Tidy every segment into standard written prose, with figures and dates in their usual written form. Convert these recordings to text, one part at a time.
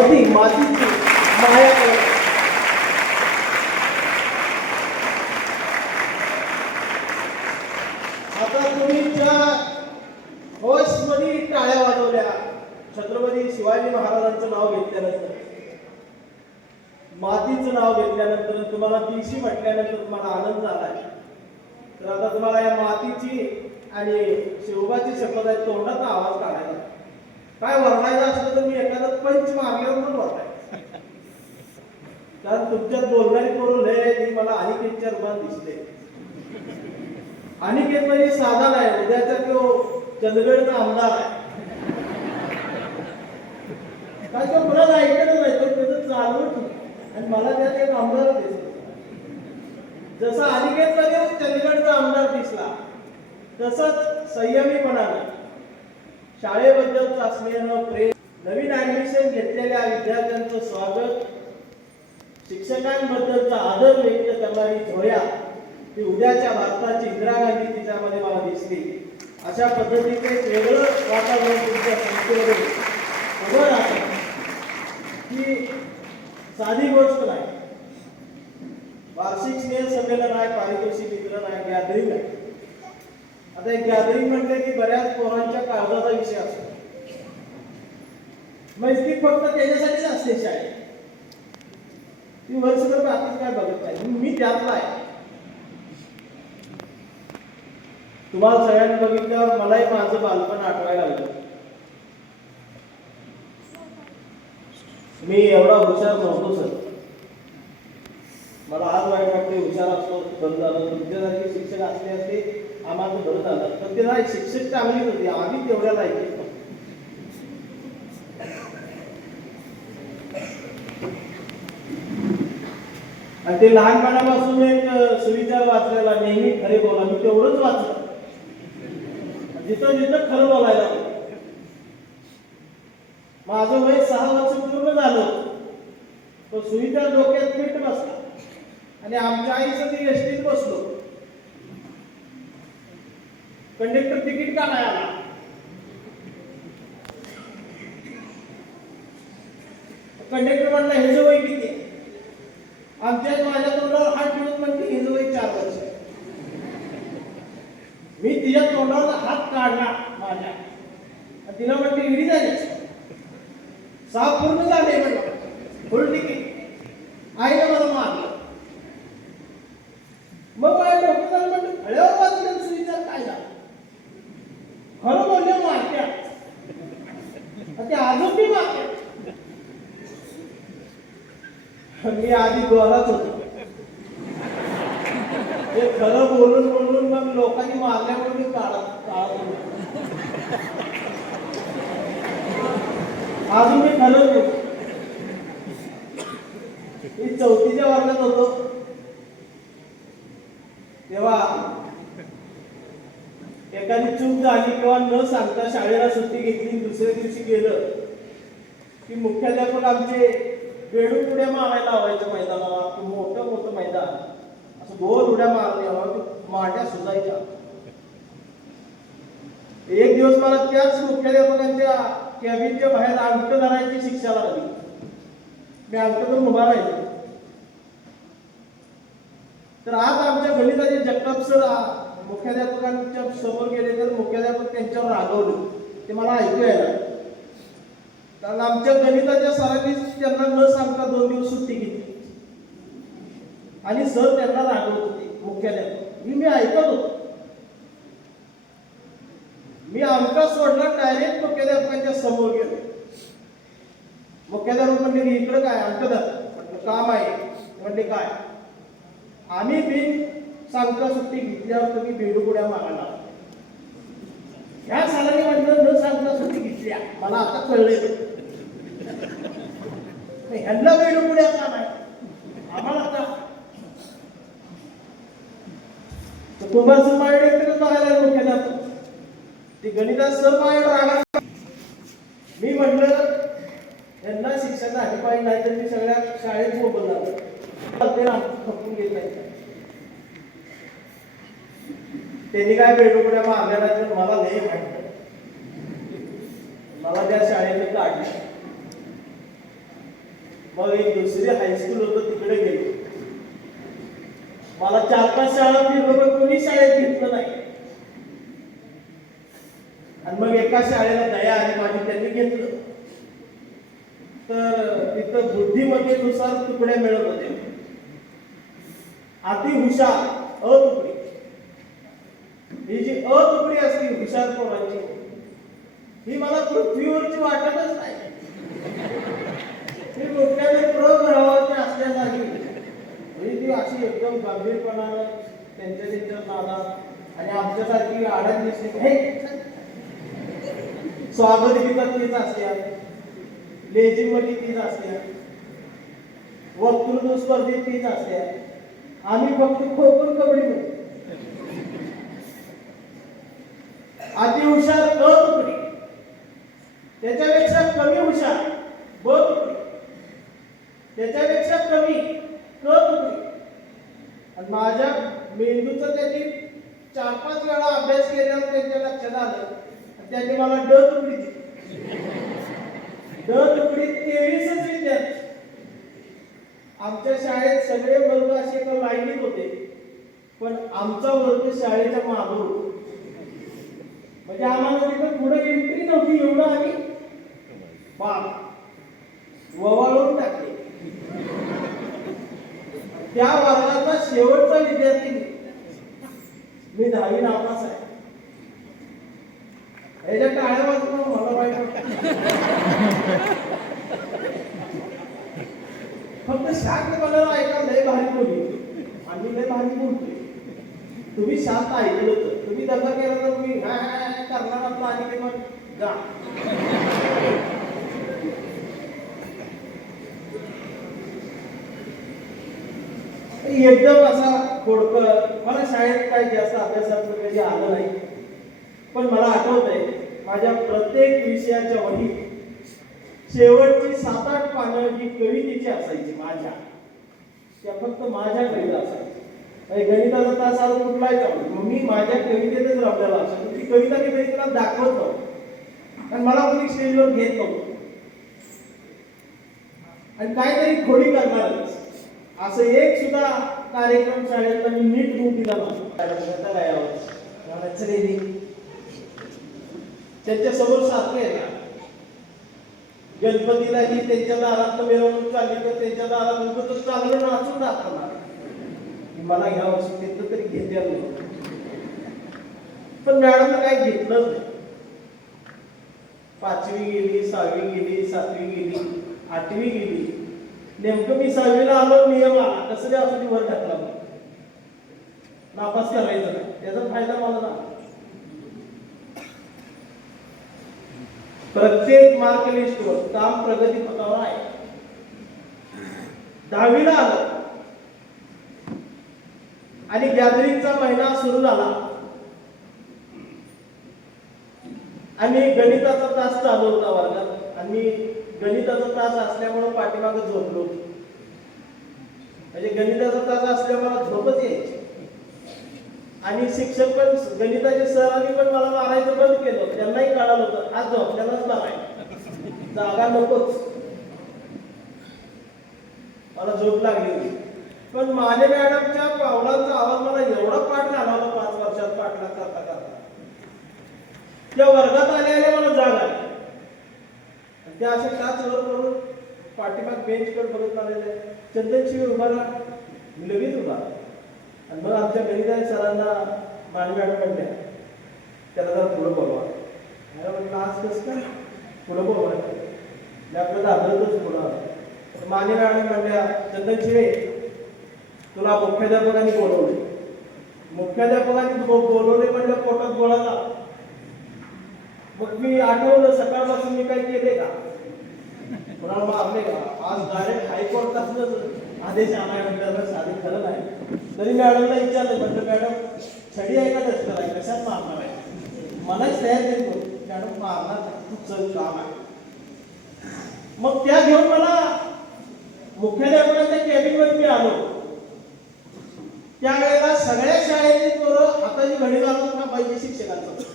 मातीची माया करत. आता तुम्ही ज्या होशमध्ये टाळ्या वाजवल्या छत्रपती शिवाजी महाराजांचं नाव घेतल्यानंतर, मातीचं नाव घेतल्यानंतर, तुम्हाला दिशी म्हटल्यानंतर तुम्हाला आनंद झालाय, तर आता तुम्हाला या मातीची आणि शिवबाची शपथ आहे, तोंडाचा आवाज काढायचा. काय वर्णायचं असलं तर मी एखादं पंच मारल्यावर पण वर्णाय, कारण तुमच्यात बोलणारी करून लय मला अनिकेतच्या रूपात दिसते. अनिकेत म्हणजे साधा नाही, उद्याचा तो चंदगडचा आमदार आहे. काय तो कुणाला ऐकतच नाही, तो त्याचं चालू आणि मला त्यात एक आमदार दिसतो. जसा अनिकेत मध्ये चंदगडचा आमदार दिसला, तसंच संयमीपणाने शाळेबद्दलचा स्नेह, प्रेम, नवीन ऍडमिशन घेतलेल्या विद्यार्थ्यांचं स्वागत, शिक्षकांबद्दलचा आदर व्यक्त करणारी झोया, ती उद्याच्या भारताची इंदिरा गांधी तिच्यामध्ये मला दिसली. अशा पद्धतीचे वेगळं वातावरण तुमच्या संस्थेमध्ये उभं राहतं ही साधी गोष्ट नाही. वार्षिक स्नेह संमेलन आहे, पारितोषिक वितरण आहे, गॅदरिंग आहे. आता एक गॅदरिंग म्हटलं की बऱ्याच पोरांच्या काळजाचा विषय असतो. मैत्री फक्त त्याच्यासाठीच असते शाळेत, ती वर्षभर बाकी काय बघत नाही. मी त्यातला आहे. तुम्हाला सगळ्यांनी बघितल्यावर मलाही माझं बालपण आठवायला लागलं. मी एवढा हुशार नव्हतो सर. मला आज वाईट वाटते, हुशार असतो बंद झालं. तुमच्यासारखे शिक्षक असले असते आम्हाला बरं झालं, पण ते नाही, शिक्षक चांगलीच होती, आम्ही तेवढ्या लायकीत. आणि ते लहानपणापासून एक सुविचार वाचलेला, नेहमी खरे बोला, मी तेवढंच वाचलं. जिथं जिथं खरं बोलायला माझं वय 6 वर्ष पूर्ण झालं, तो सुविचार डोक्यात फिट बसला. आणि आमच्या आईचं ती एसटीत बसलो, कंडक्टर तिकीट का नाही आला, कंडक्टर म्हणला हे वय किती, आमच्या माझ्या तोंडावर हात ठेवून म्हणते हे वय 4 वर्ष. मी तिच्या तोंडावर हात काढला माझ्या, तिला म्हणते इडी झाली, 6 पूर्ण झाले म्हणलं, फुल तिकीट. आईने मला मारलं. मग माझ्या डोक्याला म्हणलं हळ्यावर वाचलं सुविचार काय झालं, खरं बोलले मारत्या, ते अजून बी मारत्या. मी आधी गोलाच होतो, ते खरं बोलून बोलून मग लोकांनी मारल्यामुळे मी अजून मी खरं बोलतो. मी 4थीच्या वर्गात होतो तेव्हा एखादी चूक झाली किंवा न सांगता शाळेला सुट्टी घेतली, दुसऱ्या दिवशी गेलं की मुख्याध्यापक आमचे बेडूक उड्या मारायला लावायचं मैदानाला. मोठं मोठं मैदान, असं गोल उड्या मारल्या, मांड्या सुजायच्या. एक दिवस मला त्याच मुख्याध्यापकांच्या कॅबिनच्या बाहेर अंगठ धरायची शिक्षा लागली. मी अंगठ करून उभा राहिलो. तर आज आमच्या गणिताचे जगताप सर मुख्याध्यापकांच्या समोर गेले, तर मुख्याध्यापक त्यांच्यावर रागवले. ते मला ऐकू यायला, कारण आमच्या गणिताच्या सरांनी त्यांना न सांगता 2 दिवस सुट्टी घेतली आणि सर त्यांना रागवत होते मुख्याध्यापक. मी ऐकत होतो. मी अंका सोडला, डायरेक्ट मुख्याध्यापकांच्या समोर गेलो. मुख्याध्यापक म्हणले की इकडे काय अंक धर, म्हटलं काम आहे. म्हणले काय, आम्ही बिन सांगता सुट्टी घेतल्यावर तुम्ही बेडूक मागायला. ह्या सरांनी म्हटलं न सांगता सुट्टी घेतल्या, मला आता कळले ह्यांना बेडूक का नाही, आम्हाला का. कुंभार माझ्याकडे बघायला मुख्याध्यापक, ते गणितात सर माझ्याकडे रागा. मी म्हटलं यांना शिक्षण झाली पाहिजे, नाही तर मी सगळ्या शाळेत बोलणार खपून घेत नाही. त्यांनी काय बेडूकड्या मारल्या तर मला लय वाटलं, मला त्या शाळेने काढले. मग एक दुसरी हायस्कूल होतं तिकडे गेलो. मला 4-5 शाळा फिरलो पण कोणी शाळेत घेतलं नाही. आणि मग एका शाळेला दया आली माझी, त्यांनी घेतलं. तर तिथं बुद्धिमत्तेनुसार तुकड्या मिळत होत्या. अति हुशार अ तुकडी, ही जी अ तुकडी असते हुशार पोरांची, ही मला पृथ्वीवरची वाटतच नाही. ती मोठ्याने प्रग्रहावरती असल्यासारखी, म्हणजे ती अशी एकदम गंभीरपणानं त्यांच्या नादात. आणि आमच्यासारखी आडत दिसली हे स्वागत गीतात तीच असत्या, लेझिम मध्ये तीच असत्या, वक्तृत्व स्पर्धेत तीच असत्या. आम्ही फक्त खो खो कबड्डी म्हणतो. अति हुशार क तुकडी, त्याच्यापेक्षा कमी हुशार ब तुकडी, त्याच्यापेक्षा कमी क तुकडी. आणि माझ्या मेंदूचा त्यांनी 4-5 वेळा अभ्यास केल्यावर त्यांच्या लक्षात आलं. त्यांनी मला ड तुकडी दिली. ड तुकडीत 23च विद्यार्थी. आमच्या शाळेत सगळे वर्ग असे एका लाईनीत होते, पण आमचा वर्ग शाळेच्या मागे होता. म्हणजे आम्हाला तिथं पुढे एंट्री नव्हती, एवढं आम्ही ववाळून टाकले. त्या वर्गाचा शेवटचा विद्यार्थी मी 10वी नापास आहे. याच्या टाळ्या वाजून मला वाईट वाटतं. फक्त शांत मला ऐकायला लय भारी बोलली, आम्ही लय भारी बोलतोय. तुम्ही शांत ऐकलं तर, तुम्ही दंगा केला तर तुम्ही करणार आपला आणि काही मग जा. एकदम असा खोडकर. मला शाळेत काही जास्त अभ्यासाचं कधी आलं नाही, पण मला आठवत आहे माझ्या प्रत्येक विषयाच्या वहीत शेवटची 7-8 पानं जी कवितेची असायची माझ्या, त्या फक्त माझ्या कविता असायची. गणिताचा तास आला कुठलाही चालू, मग मी माझ्या कवितेतच रमलेला असायचो. ती कविता मी गणिताला दाखवत नव्हतो आणि मला कोणी स्टेजवर घेत नव्हतं. आणि काहीतरी खोडी करणारच असं एक सुद्धा कार्यक्रम शाळेतला मी नीट रूप दिला नव्हता. त्यांच्या समोर सारखे गणपतीलाही त्यांच्या दारात मिरवणूक चालली तर त्यांच्या दारात चांगलं नाचून दाखवणार. मला ह्या वर्षी घेतलं तरी घेतल्या नाही, पण मॅडमला काही घेतलंच नाही. 5वी गेली, 6वी गेली, 7वी गेली, 8वी गेली. नेमकं मी 6वीला आलो, नियम आला कसं असं वर घातला, नापास करायचं नाही. त्याचा फायदा मला झाला. प्रत्येक मार्क लिस्टवर काम प्रगती पथावर आहे. 10वीला आलं आणि गॅदरिंगचा महिना सुरू झाला आणि गणिताचा तास चालू होता वर्गात. आणि गणिताचा तास असल्यामुळे पाठीमागे झोपलो. म्हणजे गणिताचा तास असल्यामुळे मला झोपच यायची. आणि शिक्षक पण, गणिताचे सरांनी पण मला मारायचं बंद केलं. त्यांनाही कळालं होतं आज झोपल्यालाच मारायचं, जागा नकोच. मला झोप लागली होती. पण माने मॅडमच्या पावलांचा आवाज मला एवढा पाठ घालवला 5 वर्षात पाठला करता करता. त्या वर्गात आले मला जाग आली. त्या अशा काचवर करून पाठीमाग बेंचकडे बघत आलेले. चंदनशिवी उभा राहा, मी लगेच उभा. आणि मग आमच्या गणिताच्या सरांना माने मॅडम म्हणल्या त्याला जरा पुढं बोलवा. म्हटलं आज कसं काय पुढं बोलवा, आपलं दादरच पुढं. माने मॅडम म्हणल्या चंदनशिवे तुला मुख्याध्यापकांनी बोलवले. मुख्याध्यापकांनी बोलवले म्हणजे पोटात गोळा झाला. मग मी आठवलं सकाळपासून मी काही केले का, कोणाला मारले का. आज डायरेक्ट हायकोर्टातच आदेश आलाय म्हटलं साधे खरं नाही. तरी मॅडमला विचारलं, म्हटलं मॅडम छडी आहे का डस्टर आहे, कशात मारणार आहे. मलाच तयार देतो मॅडम मारणार तुझं काम आहे. मग त्या घेऊन मला मुख्याध्यापकांच्या कॅबिनमध्ये मी आलो. त्यावेळेला सगळ्या शाळेतली पोरं हाताची घडी घालून थांबायची शिक्षकांचं.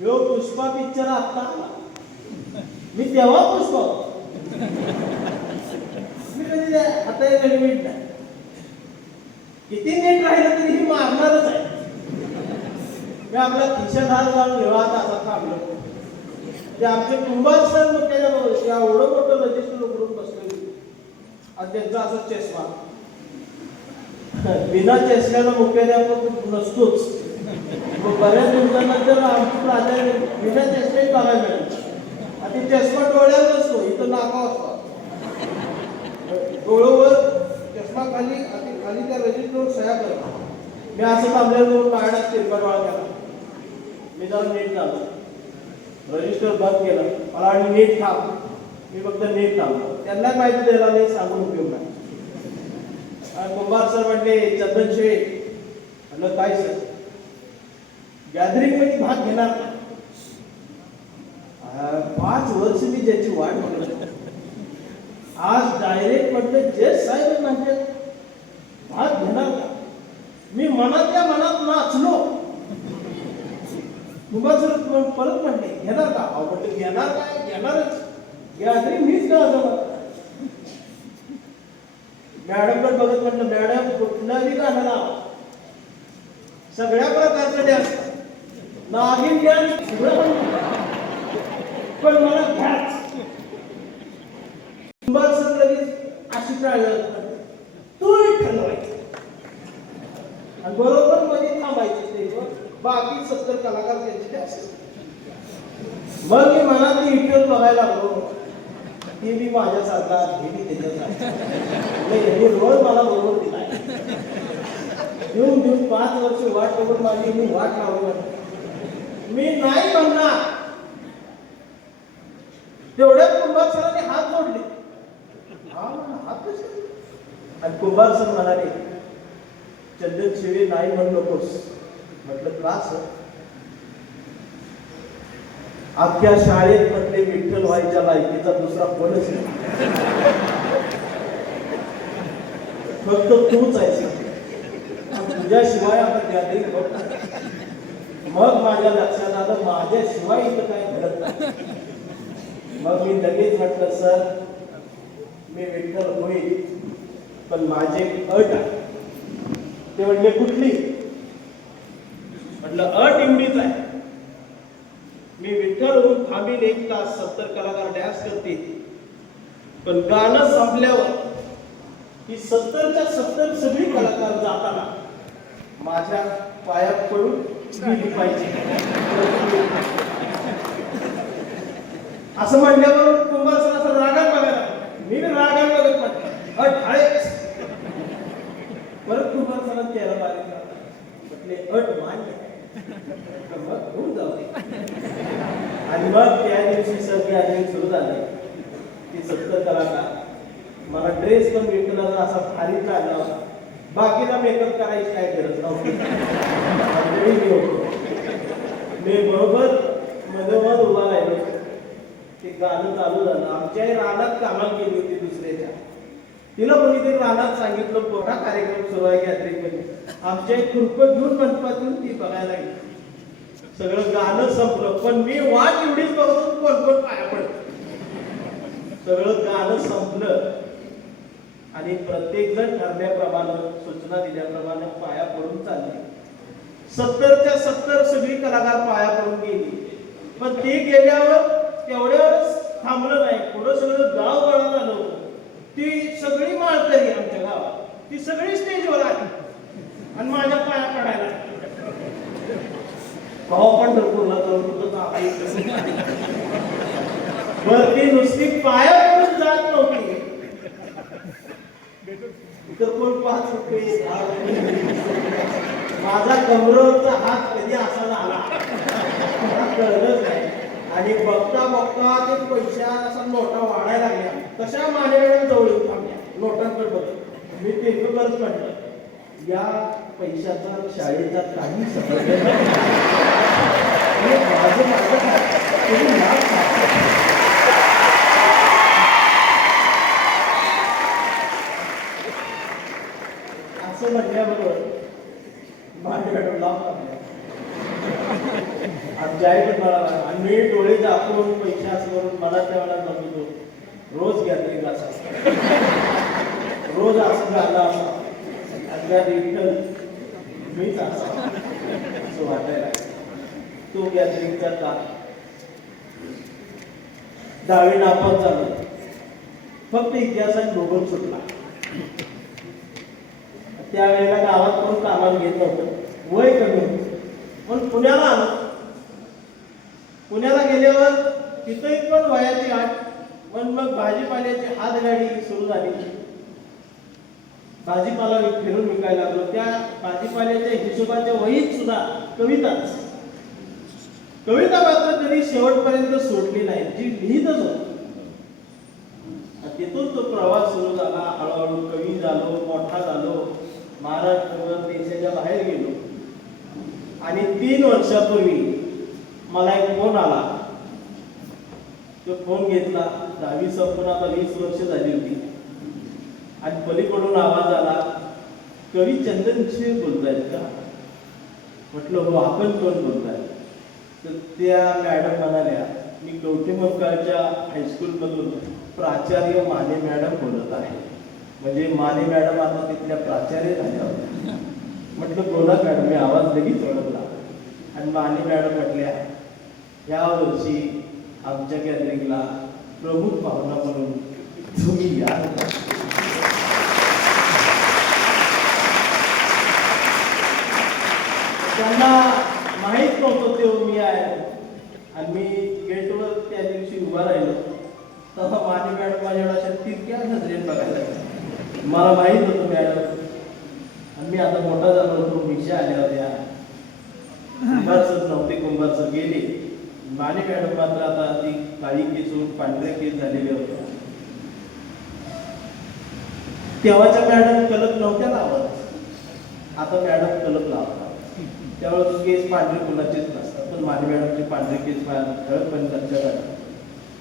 यो पुष्पा पिक्चर आता आला, मी तेव्हा पुष्पा मी कधी आता नीट नाही, किती नीट राहिलं तरी ही मारणारच आहे. मी आपल्या खिशात हात घालून निवांत असा थांबलो. ते आमचे कुंभार सर मुख्याध्यापक एवढं मोठं रजिस्टर उघडून बसलेली आणि त्यांचा असा चष्मा. बिना चष्म्याला मुख्याध्यापक नसतोच. मग बऱ्याच दिवसानंतर आमची प्राचार्य बिना चष्म्याही बघायला मिळाली. आणि चष्मा डोळ्यात नसतो, इथं नाका असतो. डोळ्यावर चष्मा खाली आणि खाली त्या रजिस्टरवर सह्या करतो. मी असं थांबलेलो काढण्यात तिरपटवाळा केला. मी जरा नीट झालो, रजिस्टर बंद केलं. मला आणि नीट थांब, मी फक्त नीट थांबलो. त्यांना माहिती द्यायला नाही, सांगून उपयोग नाही. कुंभार सर म्हणले चंदन शेळे. म्हणलं काय सर? गॅदरिंग मध्ये भाग घेणार का? 5 वर्ष मी ज्याची वाट बघत, आज डायरेक्ट म्हटलं जज साहेब म्हणजे भाग घेणार का? मी मनातल्या मनात नाचलो. कुंभार सर परत म्हणले घेणार का? म्हटलं घेणार काय? घेणारच. गॅदरिंग मीच का जमत. मॅडमकडे बघत म्हटलं मॅडम कुठल्याही गाण्याला सगळ्या प्रकारचं डॅन्स, नागिन डॅन्स सगळं, पण मला घ्याच. कुंभार सर लगेच अशी टाळलं, तूही ठरवायचं आणि बरोबर मध्ये थांबायचं स्टेजवर. बाकी 70 कलाकार त्यांचे डॅन्स. मग मी मनात हिटर बघायला लागलो. ती मी माझ्यासारखा, हे मी त्याच्यासारखा. हे रोल मला बरोबर दिलाय. देऊन 5 वर्ष वाट बघून माझी मी वाट लावली. मी नाही म्हणणार. तेवढ्यात कुंभार सरांनी हात जोडले. हात कसे? आणि कुंभार सर म्हणाले चंदन शेळे नाही म्हणू नकोस. म्हटलं का सर? अख्ख्या शाळेत म्हटले विठ्ठल व्हायच्या लायकीचा दुसरा कोणच नाही, फक्त तूच आहेस. तुझ्याशिवाय आता गॅदरिंग होत नाही. मग माझ्या लक्षात आलं माझ्याशिवाय इथं काय घडत नाही. मग मी लगेच म्हटलं सर मी विठ्ठल होईल, पण माझी एक अट आहे. ते म्हणले कुठली? म्हटलं अट एवढीच आहे, मी विठ्ठल होऊन थांबील 1 तास, 70 कलाकार डॅन्स करतील, पण गाणं संपल्यावर ही 70च्या 70 सगळी कलाकार जाताना माझ्या पायात पडून गेली पाहिजे. असं म्हणल्यावर कुंभार सर असं रागात बघायला, मी रागात बघत म्हटलं अट आहेच. परत कुंभार सरांनी चेहरा बारीक म्हटले अट मान्य आहे. मग होऊन जाऊ. आणि मग त्या दिवशी सर गॅदरिंग सुरू झाले. ती 70 कलाकार. मला ड्रेस पण विठ्ठलाचा असा भारी काढला होता. बाकीला मेकअप करायची काय गरज नव्हती. मी बरोबर मधोमध उभा राहिलो. ते गाणं चालू झालं. आमच्याही रानात कामाला गेली होती दुसऱ्याच्या. तिला कोणीतरी रानात सांगितलं मोठा कार्यक्रम सुरू आहे गॅदरिंग मध्ये. आमच्या एक खुरपं घेऊन मंडपातून ती बघायला गेली. सगळं गाणं संपलं, पण मी वाट एवढीच बघून कोण पाया पडलं. सगळं गाणं संपलं आणि प्रत्येक जण ठरल्याप्रमाणे, सूचना दिल्याप्रमाणे पाया पडून चालले. 70च्या 70 सगळी कलाकार पाया पडून गेली. पण ते गेल्यावर तेवढ्यावरच थांबलं नाही. पुढं सगळं गाव वळायला आलं होतं. ती सगळी माळकरी आमच्या गावात, ती सगळी स्टेजवर आली आणि माझ्या पाया पडायला. भाऊ पण वरती नुसती पाया पडून जात नव्हती. इतर कोण 5 रुपये, 10 रुपये. माझा कमरेवरचा हात कधी असा झाला कळलंच नाही. आणि बघता बघता ते पैशा असा नोटा वाढायला लागल्या. तशा माझ्याकडे जवळ येऊन थांबल्या नोटांकडे बघत. मी ते करत म्हटलं या पैशाचा शाळेचा काही संबंध नाही. असं म्हटल्याबरोबर माझ्याकडे लाभ आमच्या आईकडे मला आणि मी डोळे दाखवून पैसे असं करून मला त्यावेळेला म्हणतो रोज गॅदरिंग असा रोज असं झालं असा अगदी विठ्ठल मीच असा असं वाटायला तो गॅदरिंगचा काळ. दहावी नापास झालं, फक्त इतिहासात भूगोल सुटला. त्यावेळेला गावात कोण कामाला घेत नव्हतं, वय कमी होतं. पण पुण्याला आलो. पुण्याला गेल्यावर तिथंही पण वयाची आठ. पण मग भाजीपाल्याची हातगाडी सुरू झाली. भाजीपाला फिरून विकायला लागलो. त्या भाजीपाल्याच्या हिशोबाच्या वहीत सुद्धा कविताच. कविता मात्र कधी शेवटपर्यंत सोडली नाही, जी लिहितच होती. तिथून तो प्रवास सुरू झाला. हळूहळू कवी झालो, मोठा झालो, महाराष्ट्र देशाच्या बाहेर गेलो. आणि 3 वर्षापूर्वी मला एक फोन आला. तो फोन घेतला. 10वी संपून आता 20 वर्ष झाली होती. आणि पलीकडून आवाज आला, कवी चंदनशी बोलतायत का? म्हटलं हो, आपण कोण बोलताय? तर त्या मॅडम म्हणाल्या, मी कवठेमंकाळच्या हायस्कूलमधून प्राचार्य माने मॅडम बोलत आहे. म्हणजे माने मॅडम आता तिथल्या प्राचार्य झाल्या होत्या. म्हटलं बोला मॅडम. मी आवाज लगेच ओळखला. आणि माने मॅडम म्हटल्या, या वर्षी आमच्या गॅदरिंगला प्रमुख पाहुणा म्हणून तुम्ही या. त्यांना माहीत नव्हतं ते मी आहे. आणि मी गेटवर त्या दिवशी उभा राहिलो तेव्हा माने मॅडम माझ्याकडे अशा तिरक्या नजरेत बघायला लागल्या. मला माहीत होतं मॅडम. आणि मी आता मोठा झालो होतो, मिशा आल्या होत्या, कुंभारसर नव्हते, कुंभारसर गेले. माने मॅडम मात्र आता ती काळी केसून पांढरे केस झालेले होते. तेव्हाच्या मॅडम कलक नव्हत्या लावत, आता मॅडम कलक लावतात. त्यावेळेस केस पांढरे कुणाचेच नसतात. पण माने मॅडमचे पांढरे केस ठळकपणे लक्षात आले.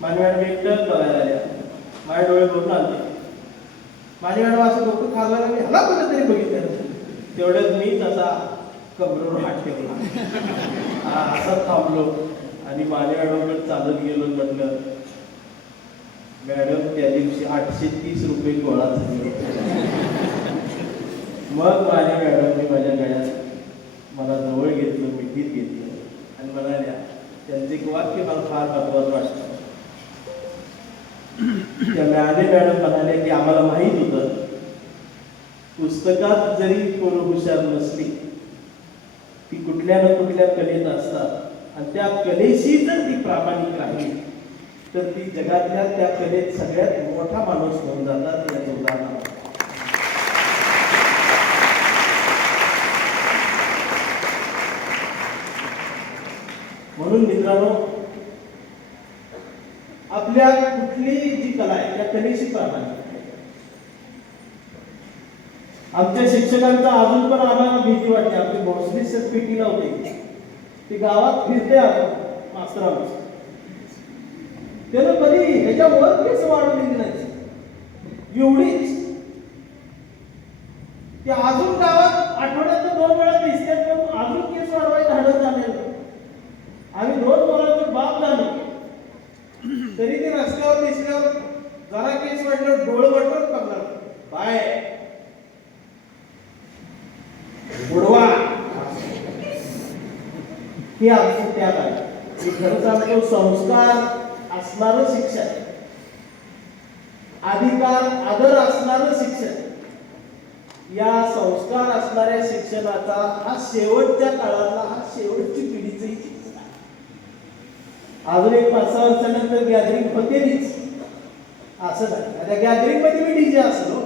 माने मॅडम एकटक बघायला आल्या. माझे डोळे भरून आले. माने मॅडम असं डोकं खाजवायला मी ह्याला कुठेतरी बघितलं. तेवढ्यात मी तसा कमरेवर हात ठेवला, असा थांबलो आणि माने मॅडमकडे चालत गेलो. म्हटलं मॅडम, त्या दिवशी 830 रुपये गोळा झाले. मग माने मॅडमने माझ्या गळ्यात मला जवळ घेतलं, मिठीत घेतलं आणि म्हणाल्या, त्यांचे एक वाक्य मला फार महत्वाचं वाटतं. त्या माने मॅडम म्हणाले की आम्हाला माहीत होतं, पुस्तकात जरी पोरं हुशार नसली, ती कुठल्या ना कुठल्या कलेत असतात. आणि त्या कलेशी जर ती प्रामाणिक राहिली तर ती जगातल्या त्या कलेत सगळ्यात मोठा माणूस होऊन जातात. याचं उदाहरण म्हणून मित्रांनो, आपल्या कुठली जी कला आहे त्या कलेशी प्रामाणिक. आमच्या शिक्षकांचा अजून पण आम्हाला भीती वाटते. आपली भोसरी सर पेटीला होते, ते गावात फिरते मास्तरांचं. त्यानं कधी ह्याच्यावर केस वाढवलेली नाही, एवढीच. ते अजून गावात आठवड्यात 2 वेळा दिसतात, पण अजून केस वाढवायचं धाडस झालेलं. आम्ही 2 मुलांचे बाप झालो तरी ते रस्त्यावर दिसल्यावर जरा केस वाढल्यावर डोळे वाटत बघणार, बाय बुडवा. ही आमची त्याग आहे. मी खरं सांगतो, संस्कार असणारं शिक्षण, अधिकार आदर असणारं शिक्षण, या संस्कार असणाऱ्या शिक्षणाचा हा शेवटच्या काळातला, हा शेवटची पिढीचंही शिक्षण आहे. अजून एक 5-6 वर्षानंतर गॅदरिंग होतेच असं नाही. आता गॅदरिंग मध्ये मी डीजे असलो,